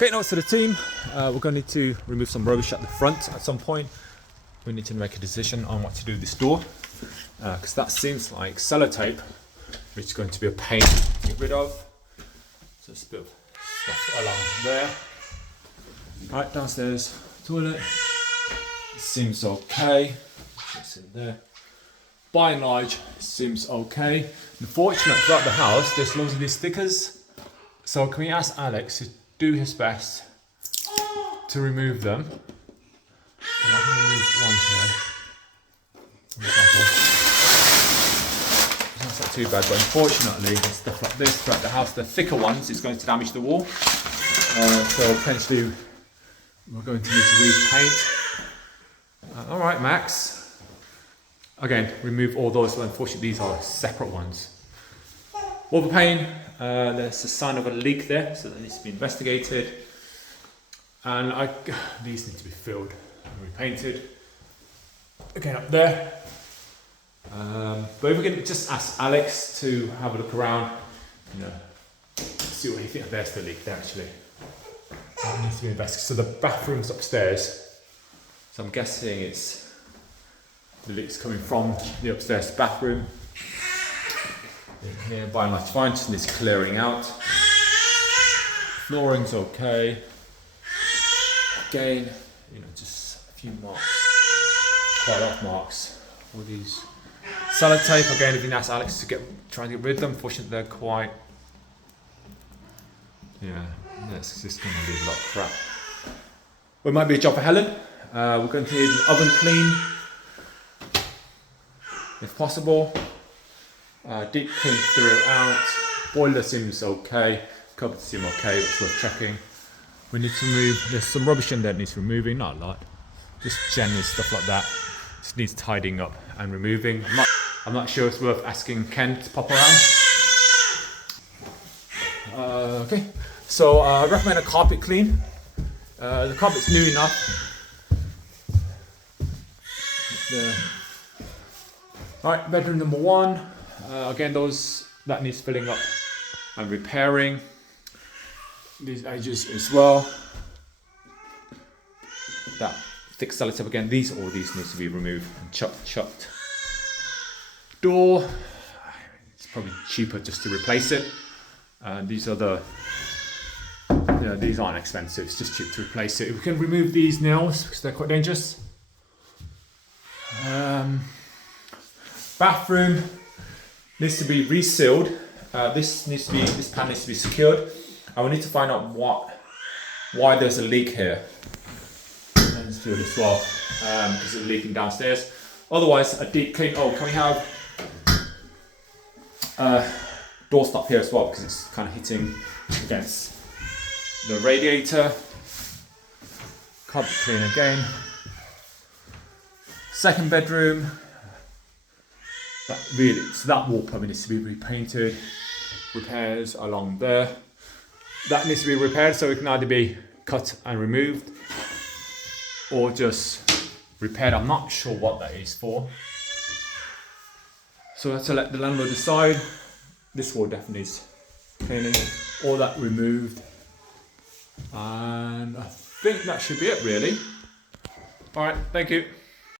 Okay, now it's to the team. We're going to need to remove some rubbish at the front at some point. We need to make a decision on what to do with this door, because that seems like sellotape, which is going to be a pain to get rid of. So just a bit of stuff along there. Right, downstairs toilet. It seems okay. What's in there? By and large, it seems okay. Unfortunately, throughout the house, there's loads of these stickers. So can we ask Alex to do his best to remove them? And I can remove one here. That's not too bad, but unfortunately, there's stuff like this throughout the house. The thicker ones is going to damage the wall. So potentially, we're going to need to repaint. All right, Max. Again, remove all those, but unfortunately these are separate ones. Wall paint, there's a sign of a leak there, so that needs to be investigated. And these need to be filled and repainted. Again, up there. But if we can just ask Alex to have a look around, see what he thinks. There's the leak there actually. That needs to be investigated. So the bathroom's upstairs. So I'm guessing the leak's coming from the upstairs bathroom. In here, by and large, fine, just needs clearing out. Flooring's okay. Again, just a few marks, quite a lot of marks. All these sellotape. Again, if you can ask Alex to try and get rid of them. Unfortunately, they're quite. That's just going to leave a lot of crap. Well, it might be a job for Helen. We're going to need an oven clean, if possible. Deep clean throughout. Boiler seems okay. Cupboards seem okay, it's worth checking. We need to remove, there's some rubbish in there that needs removing, not a lot. Just general stuff like that. Just needs tidying up and removing. I'm not sure it's worth asking Ken to pop around. Okay, so I recommend a carpet clean. The carpet's new enough. There. Alright, bedroom number 1. Again, that needs filling up and repairing. These edges as well. That thick sellotape again. All these needs to be removed and chopped. Door. It's probably cheaper just to replace it. These are these aren't expensive. It's just cheap to replace it. We can remove these nails because they're quite dangerous. Bathroom needs to be resealed. This pan needs to be secured. I will need to find out why there's a leak here. And sealed as well, because it's leaking downstairs. Otherwise, a deep clean. Oh, can we have door stop here as well, because it's kind of hitting against the radiator. Carpet clean again. Second bedroom. That wall probably needs to be repainted. Repairs along there. That needs to be repaired, so it can either be cut and removed or just repaired. I'm not sure what that is for. So let's let the landlord decide. This wall definitely needs cleaning. All that removed. And I think that should be it really. Alright, thank you.